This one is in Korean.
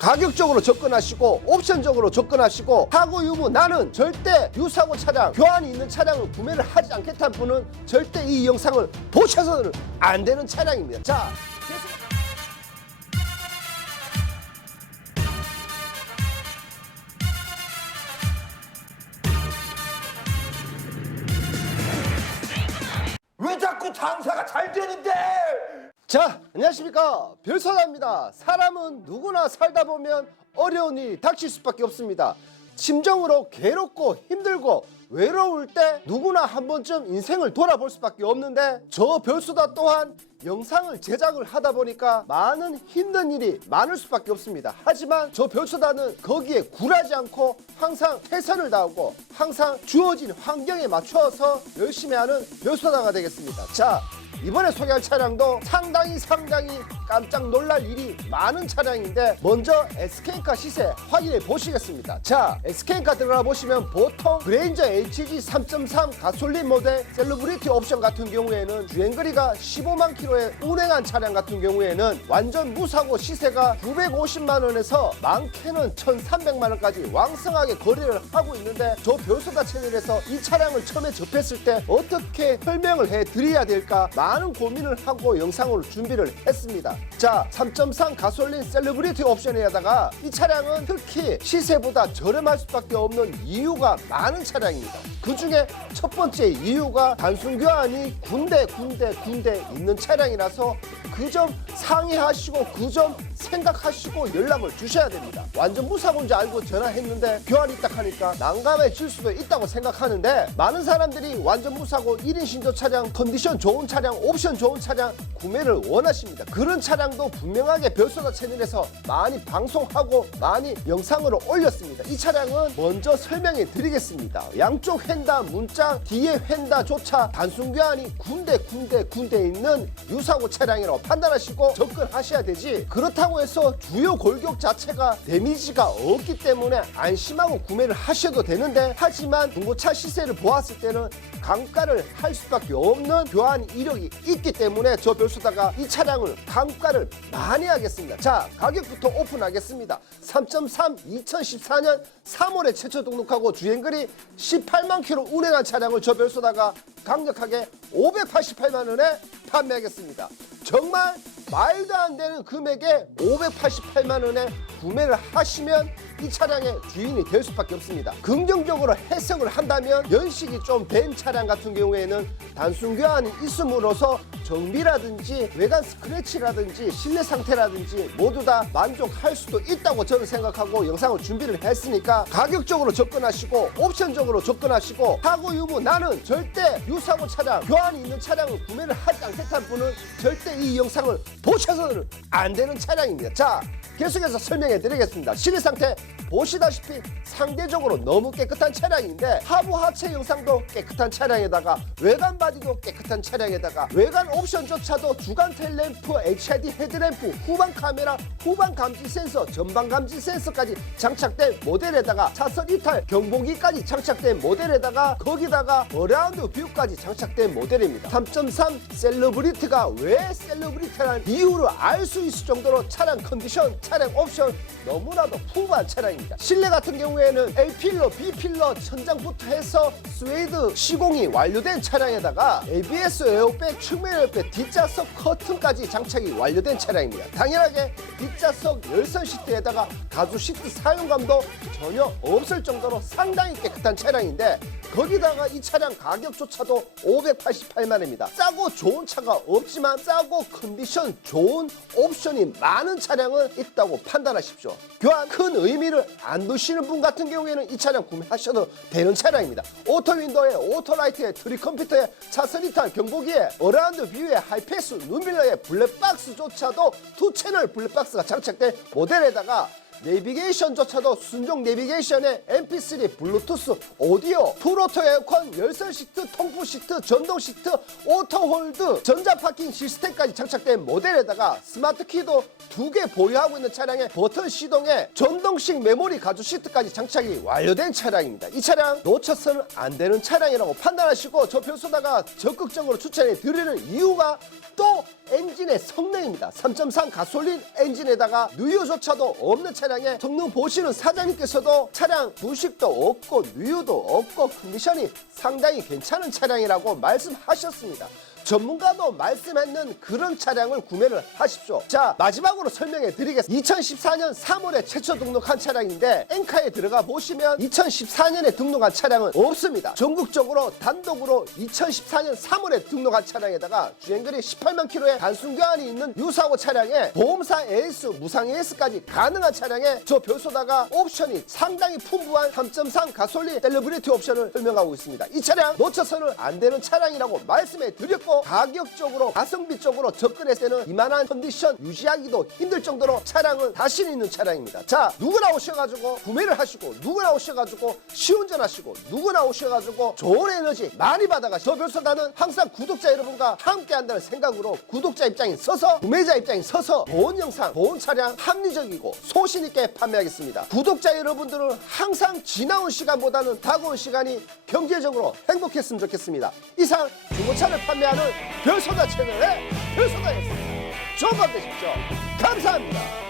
가격적으로 접근하시고 옵션적으로 접근하시고 사고 유무 나는 절대 유사고 차량 교환이 있는 차량을 구매를 하지 않겠다는 분은 절대 이 영상을 보셔서는 안 되는 차량입니다. 자, 왜 자꾸 장사가 잘 되는데? 자, 안녕하십니까. 별선아입니다. 사람은 누구나 살다 보면 어려운 일이 닥칠 수밖에 없습니다. 심정으로 괴롭고 힘들고 외로울 때 누구나 한 번쯤 인생을 돌아볼 수밖에 없는데 저 별수다 또한 영상을 제작을 하다 보니까 많은 힘든 일이 많을 수밖에 없습니다. 하지만 저 별수다는 거기에 굴하지 않고 항상 최선을 다하고 항상 주어진 환경에 맞춰서 열심히 하는 별수다가 되겠습니다. 자, 이번에 소개할 차량도 상당히 상당히 깜짝 놀랄 일이 많은 차량인데 먼저 SK카 시세 확인해 보시겠습니다. 자, SK카 들어가 보시면 보통 그레인저 HG 3.3 가솔린 모델 셀러브리티 옵션 같은 경우에는 주행거리가 15만 킬로에 운행한 차량 같은 경우에는 완전 무사고 시세가 950만 원에서 많게는 1,300만 원까지 왕성하게 거래를 하고 있는데 저 별소다 채널에서 이 차량을 처음에 접했을 때 어떻게 설명을 해 드려야 될까 많은 고민을 하고 영상으로 준비를 했습니다. 자, 3.3 가솔린 셀러브리티 옵션에다가 이 차량은 특히 시세보다 저렴할 수밖에 없는 이유가 많은 차량입니다. 그 중에 첫 번째 이유가 단순 교환이 군데 군데 군데 있는 차량이라서 그 점 상의하시고 그 점 생각하시고 연락을 주셔야 됩니다. 완전 무사고인지 알고 전화했는데 교환이 딱 하니까 난감해질 수도 있다고 생각하는데 많은 사람들이 완전 무사고 1인 신조 차량, 컨디션 좋은 차량, 옵션 좋은 차량 구매를 원하십니다. 그런 차량도 분명하게 별소다 채널에서 많이 방송하고 많이 영상으로 올렸습니다. 이 차량은 먼저 설명해 드리겠습니다. 양쪽 휀다, 문자, 뒤에 휀다조차 단순 교환이 군데 군데 군데 있는 유사고 차량이라고 판단하시고 접근하셔야 되지 그렇다고 해서 주요 골격 자체가 데미지가 없기 때문에 안심하고 구매를 하셔도 되는데 하지만 중고차 시세를 보았을 때는 감가를 할 수밖에 없는 교환 이력이 있기 때문에 저 별수다가 이 차량을 감가를 많이 하겠습니다. 자 가격부터 오픈하겠습니다. 3.3 2014년 3월에 최초 등록하고 주행거리 18만 킬로 운행한 차량을 저 별수다가 강력하게 588만 원에 판매하겠습니다. 정말 말도 안 되는 금액에 588만 원에 구매를 하시면 이 차량의 주인이 될 수밖에 없습니다. 긍정적으로 해석을 한다면 연식이 좀 된 차량 같은 경우에는 단순 교환이 있음으로써 정비라든지 외관 스크래치라든지 실내 상태라든지 모두 다 만족할 수도 있다고 저는 생각하고 영상을 준비를 했으니까 가격적으로 접근하시고 옵션적으로 접근하시고 사고 유무 나는 절대 유사고 차량 교환이 있는 차량을 구매를 하지 않겠다는 분은 절대 이 영상을 보셔서는 안 되는 차량입니다. 자 계속해서 설명해 드리겠습니다. 실내 상태 보시다시피 상대적으로 너무 깨끗한 차량인데 하부 하체 영상도 깨끗한 차량에다가 외관 바디도 깨끗한 차량에다가 외관 옵션조차도 주간 텔램프, HID 헤드램프, 후방 카메라, 후방 감지 센서, 전방 감지 센서까지 장착된 모델에다가 차선 이탈 경보기까지 장착된 모델에다가 거기다가 어라운드 뷰까지 장착된 모델입니다. 3.3 셀러브리트가 왜 셀러브리트라는 이유를 알 수 있을 정도로 차량 컨디션, 차량 옵션 너무나도 푸브한 차량입니다. 실내 같은 경우에는 A필러, B필러 천장부터 해서 스웨이드 시공이 완료된 차량에다가 ABS 에어백, 측면 에 어백, 뒷좌석 커튼까지 장착이 완료된 차량입니다. 당연하게 뒷좌석 열선 시트에다가 가죽 시트 사용감도 전혀 없을 정도로 상당히 깨끗한 차량인데 거기다가 이 차량 가격조차도 588만 원입니다. 싸고 좋은 차가 없지만 싸고 컨디션 좋은 옵션이 많은 차량은 있다고 판단하십시오. 교환 큰 의미를 안 두시는 분 같은 경우에는 이 차량 구매하셔도 되는 차량입니다. 오토 윈도에 오토 라이트에 트리 컴퓨터에 차선 이탈 경보기에 어라운드 뷰에 하이패스 눈밀러에 블랙박스조차도 투 채널 블랙박스가 장착된 모델에다가 내비게이션조차도 순정 내비게이션에 MP3, 블루투스, 오디오, 풀오토 에어컨, 열선 시트, 통풍 시트, 전동 시트, 오토 홀드, 전자 파킹 시스템까지 장착된 모델에다가 스마트 키도 두 개 보유하고 있는 차량에 버튼 시동에 전동식 메모리 가죽 시트까지 장착이 완료된 차량입니다. 이 차량 놓쳐서는 안 되는 차량이라고 판단하시고 저 별소다가 적극적으로 추천해 드리는 이유가 또 엔진의 성능입니다. 3.3 가솔린 엔진에다가 누유조차도 없는 차량 차량에 성능 보시는 사장님께서도 차량 부식도 없고 누유도 없고 컨디션이 상당히 괜찮은 차량이라고 말씀하셨습니다. 전문가도 말씀했는 그런 차량을 구매를 하십시오. 자, 마지막으로 설명해 드리겠습니다. 2014년 3월에 최초 등록한 차량인데 엔카에 들어가 보시면 2014년에 등록한 차량은 없습니다. 전국적으로 단독으로 2014년 3월에 등록한 차량에다가 주행거리 18만 킬로의 단순 교환이 있는 유사고 차량에 보험사 AS, 무상 AS까지 가능한 차량에 저 별소다가 옵션이 상당히 풍부한 3.3 가솔린 셀러브리티 옵션을 설명하고 있습니다. 이 차량 놓쳐서는 안 되는 차량이라고 말씀해 드렸고 가격적으로 가성비 쪽으로 접근했을 때는 이만한 컨디션 유지하기도 힘들 정도로 차량은 자신 있는 차량입니다. 자 누구나 오셔가지고 구매를 하시고 누구나 오셔가지고 시운전하시고 누구나 오셔가지고 좋은 에너지 많이 받아가시고 저 별소다는 항상 구독자 여러분과 함께 한다는 생각으로 구독자 입장에 서서 구매자 입장에 서서 좋은 영상 좋은 차량 합리적이고 소신 있게 판매하겠습니다. 구독자 여러분들은 항상 지나온 시간보다는 다가온 시간이 경제적으로 행복했으면 좋겠습니다. 이상 중고차를 판매하 는 별소다 채널의 별소다였습니다. 좋은 밤 되십시오. 감사합니다.